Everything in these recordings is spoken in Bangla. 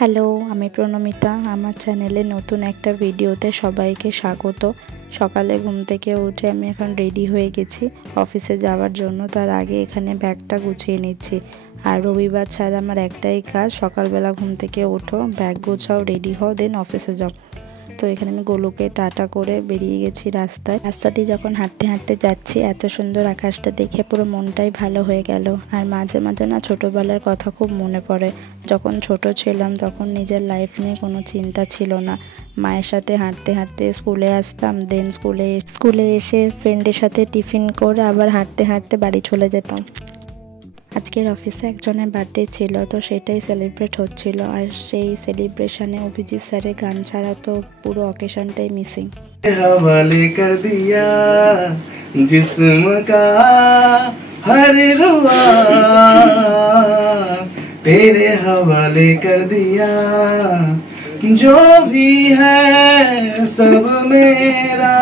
হ্যালো, আমি প্রণমিতা। আমার চ্যানেলে নতুন একটা ভিডিওতে সবাইকে স্বাগত। সকালে ঘুম থেকে উঠে আমি এখন রেডি হয়ে গেছি অফিসে যাওয়ার জন্য। তার আগে এখানে ব্যাগটা গুছিয়ে নিচ্ছি। আর রবিবার ছাড়া আমার একটাই কাজ, সকালবেলা ঘুম থেকে ওঠো, ব্যাগ গোছাও, রেডি হও, দেন অফিসে যাও। তো এখানে আমি গোলুকে টাটা করে বেরিয়ে গেছি রাস্তাটি যখন হাঁটতে হাঁটতে যাচ্ছি, এত সুন্দর আকাশটা দেখে পুরো মনটাই ভালো হয়ে গেল। আর মাঝে মাঝে না ছোটোবেলার কথা খুব মনে পড়ে। যখন ছোট ছিলাম তখন নিজের লাইফ নিয়ে কোনো চিন্তা ছিল না। মায়ের সাথে হাঁটতে হাঁটতে স্কুলে আসতাম, দেন স্কুলে এসে ফ্রেন্ডের সাথে টিফিন করে আবার হাঁটতে হাঁটতে বাড়ি চলে যেতাম। আজকের অফিসে একজনের বার্থডে ছিল, তো সেটাই সেলিব্রেট হচ্ছিল। আর সেই সেলিব্রেশনে অভিজিৎ স্যারের গান ছাড়া তো পুরো অকেশনটাই মিসিং। हवाले कर दिया जिस्म का हर रुआ तेरे हवाले कर दिया जो भी है सब मेरा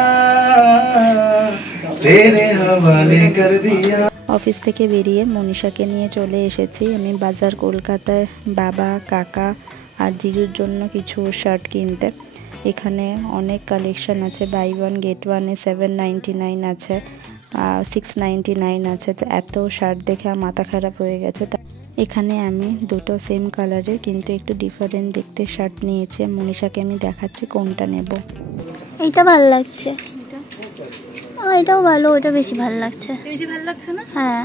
तेरे हवाले कर दिया। অফিস থেকে বেরিয়ে মনীষাকে নিয়ে চলে এসেছি আমি বাজার কলকাতায় বাবা, কাকা আর জিজুর জন্য কিছু শার্ট কিনতে। এখানে অনেক কালেকশন আছে, বাই ওয়ান গেট ওয়ানে 799 আছে, 699 আছে। তো এত শার্ট দেখে মাথা খারাপ হয়ে গেছে। এখানে আমি দুটো সেম কালারের কিন্তু একটু ডিফারেন্ট দেখতে শার্ট নিয়েছি। মনীষাকে আমি দেখাচ্ছি কোনটা নেব। এইটা ভালো লাগছে, এটাও ভালো, ওটা বেশি ভালো লাগছে। না? হ্যাঁ,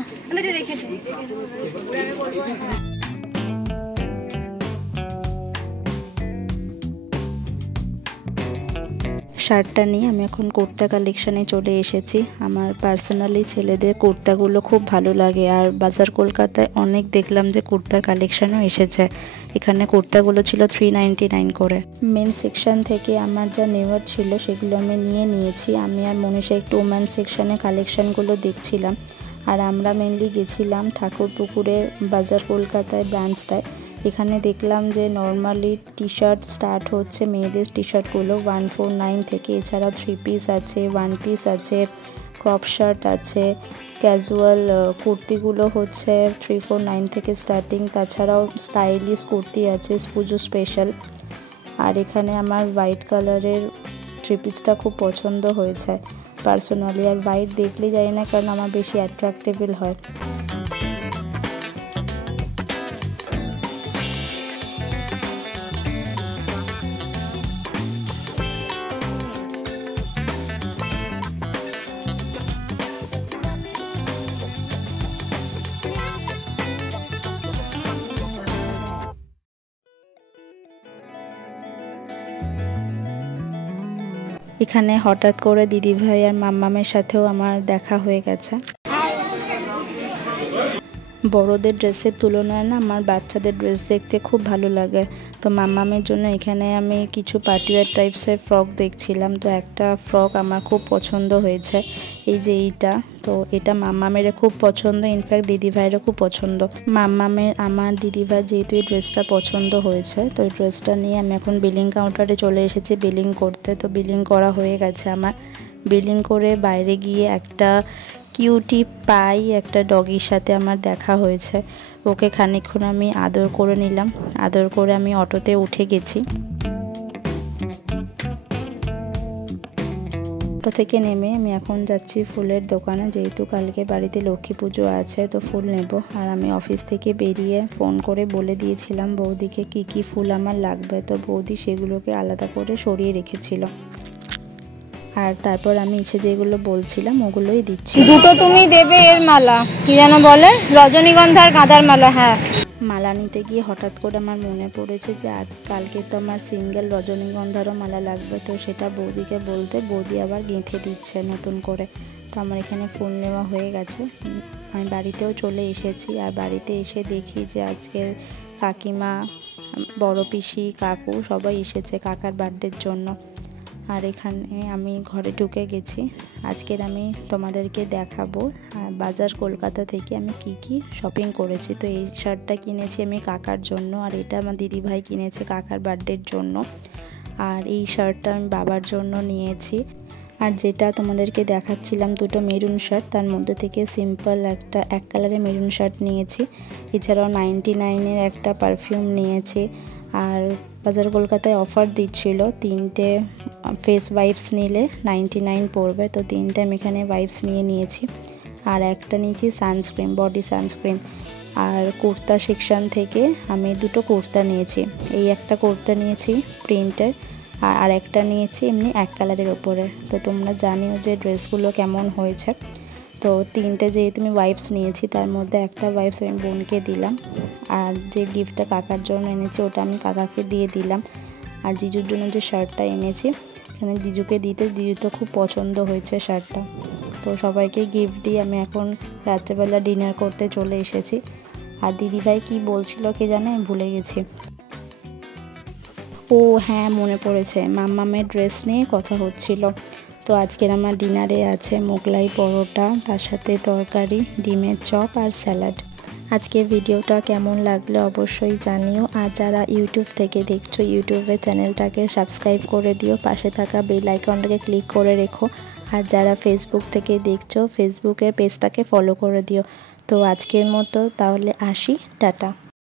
শার্টটা নিয়ে আমি এখন কুর্তা কালেকশানে চলে এসেছি। আমার পার্সোনালি ছেলেদের কুর্তাগুলো খুব ভালো লাগে। আর বাজার কলকাতায় অনেক দেখলাম যে কুর্তার কালেকশানও এসেছে। এখানে কুর্তাগুলো ছিল 399 করে। মেন সেকশন থেকে আমার যা নেওয়ার ছিল সেগুলো আমি নিয়েছি। আমি আর মনীষা একটু ওম্যান সেকশানে কালেকশানগুলো দেখছিলাম। আর আমরা মেনলি গেছিলাম ঠাকুরপুকুরের বাজার কলকাতায় ব্রাঞ্চটায়। এখানে দেখলাম যে নর্মালি টি শার্ট স্টার্ট হচ্ছে, মেয়েদের টি শার্টগুলো 149 থেকে। এছাড়াও 3 পিস আছে, 1 পিস আছে, ক্রপ শার্ট আছে, ক্যাজুয়াল কুর্তিগুলো হচ্ছে 349 থেকে স্টার্টিং। তাছাড়াও স্টাইলিশ কুর্তি আছে, পুজো স্পেশাল। আর এখানে আমার হোয়াইট কালারের 3 পিসটা খুব পছন্দ হয়েছে পার্সোনালি। আর হোয়াইট দেখলেই যাই না, কারণ আমার বেশি অ্যাট্রাক্টেবল হয়। এখানে হঠাৎ করে দিদিভাই আর মাম্মামের সাথেও আমার দেখা হয়ে গেছে। বড়দের ড্রেসের তুলনায় না আমার বাচ্চাদের ড্রেস দেখতে খুব ভালো লাগে। তো মাম্মামের জন্য এখানে আমি কিছু পার্টিওয়ার টাইপসের ফ্রক দেখছিলাম। তো একটা ফ্রক আমার খুব পছন্দ হয়েছে, এই যে এইটা। তো এটা মাম্মামের খুব পছন্দ, ইনফ্যাক্ট দিদিভাইয়েরও খুব পছন্দ। মাম্মামের আমার দিদিভাই যেহেতু এই ড্রেসটা পছন্দ হয়েছে, তো এই ড্রেসটা নিয়ে আমি এখন বিলিং কাউন্টারে চলে এসেছি বিলিং করতে। তো বিলিং করা হয়ে গেছে আমার। বিলিং করে বাইরে গিয়ে একটা কিউটি পাই, একটা ডগির সাথে আমার দেখা হয়েছে। ওকে খানিকক্ষণ আমি আদর করে নিলাম। আদর করে আমি অটোতে উঠে গেছি। অটো থেকে নেমে আমি এখন যাচ্ছি ফুলের দোকানে, যেহেতু কালকে বাড়িতে লক্ষ্মী পুজো আছে, তো ফুল নেব। আর আমি অফিস থেকে বেরিয়ে ফোন করে বলে দিয়েছিলাম বৌদিকে কি কি ফুল আমার লাগবে। তো বৌদি সেগুলোকে আলাদা করে সরিয়ে রেখেছিল। আর তারপর আমি ইচ্ছে যেগুলো বলছিলাম ওগুলোই দিচ্ছি। দুটো তুমি দেবে এর মালা, কি যেন বলে, রজনীগন্ধার গাঁদার মালা। হ্যাঁ, মালা নিতে গিয়ে হঠাৎ করে আমার মনে পড়েছে যে কালকে তো আমার সিঙ্গেল রজনীগন্ধারও মালা লাগবে। তো সেটা বৌদিকে বলতে বৌদি আবার গেঁথে দিচ্ছে নতুন করে। তো আমার এখানে ফুল নেওয়া হয়ে গেছে, আমি বাড়িতেও চলে এসেছি। আর বাড়িতে এসে দেখি যে আজকের কাকিমা, বড় পিসি, কাকু সবাই এসেছে কাকার বার্থডের জন্য। আর এখানে আমি ঘরে ঢুকে গেছি। আজকের আমি তোমাদেরকে দেখাবো বাজার কলকাতা থেকে আমি কি শপিং করেছি। তো এই শার্টটা কিনেছি আমি কাকার জন্য, আর এটা আমার দিদিভাই কিনেছে কাকার বার্থডের জন্য। আর এই শার্টটা আমি বাবার জন্য নিয়েছি। আর যেটা তোমাদেরকে দেখাচ্ছিলাম দুটো মেরুন শার্ট, তার মধ্যে থেকে সিম্পল একটা এক কালারের মেরুন শার্ট নিয়েছি। এছাড়াও 99-এর একটা পারফিউম নিয়েছি। আর বাজার কলকাতায় অফার দিচ্ছিল, 3টে ফেস ওয়াইপস নিলে 99 পড়বে। তো 3টে আমি এখানে ওয়াইপস নিয়েছি। আর একটা নিয়েছি সানস্ক্রিন, বডি সানস্ক্রিন। আর কুর্তা সেকশন থেকে আমি 2টো কুর্তা নিয়েছি। এই একটা কুর্তা নিয়েছি প্রিন্টের, আর একটা নিয়েছি এমনি এক কালারের ওপরে। তো তোমরা জানিও যে ড্রেসগুলো কেমন হয়েছে। তো 3টে যেহেতু আমি ওয়াইপস নিয়েছি, তার মধ্যে একটা ওয়াইপস আমি বোনকে দিলাম, আর যে গিফটটা কাকার জন্য এনেছি ওটা আমি কাকাকে দিয়ে দিলাম। আর জিজুর জন্য যে শার্টটা এনেছি এখানে জিজুকে দিতে, জিজু তো খুব পছন্দ হয়েছে শার্টটা। তো সবাইকে গিফট দিয়ে আমি এখন রাত্রেবেলা ডিনার করতে চলে এসেছি। আর দিদিভাই কি বলছিল কে জানে, আমি ভুলে গেছি। ও হ্যাঁ, মনে পড়েছে, মাম্মামের ড্রেস নিয়ে কথা হচ্ছিল। তো আজকের আমার ডিনারে আছে মোগলাই পরোটা, তার সাথে তরকারি, ডিমের চপ আর স্যালাড। আজকের ভিডিওটা কেমন লাগলো অবশ্যই জানিও। আর যারা ইউটিউব থেকে দেখছো, ইউটিউবের চ্যানেলটাকে সাবস্ক্রাইব করে দিও, পাশে থাকা বেল আইকনটাকে ক্লিক করে রেখো। আর যারা ফেসবুক থেকে দেখছো, ফেসবুকের পেজটাকে ফলো করে দিও। তো আজকের মতো তাহলে আসি, টাটা।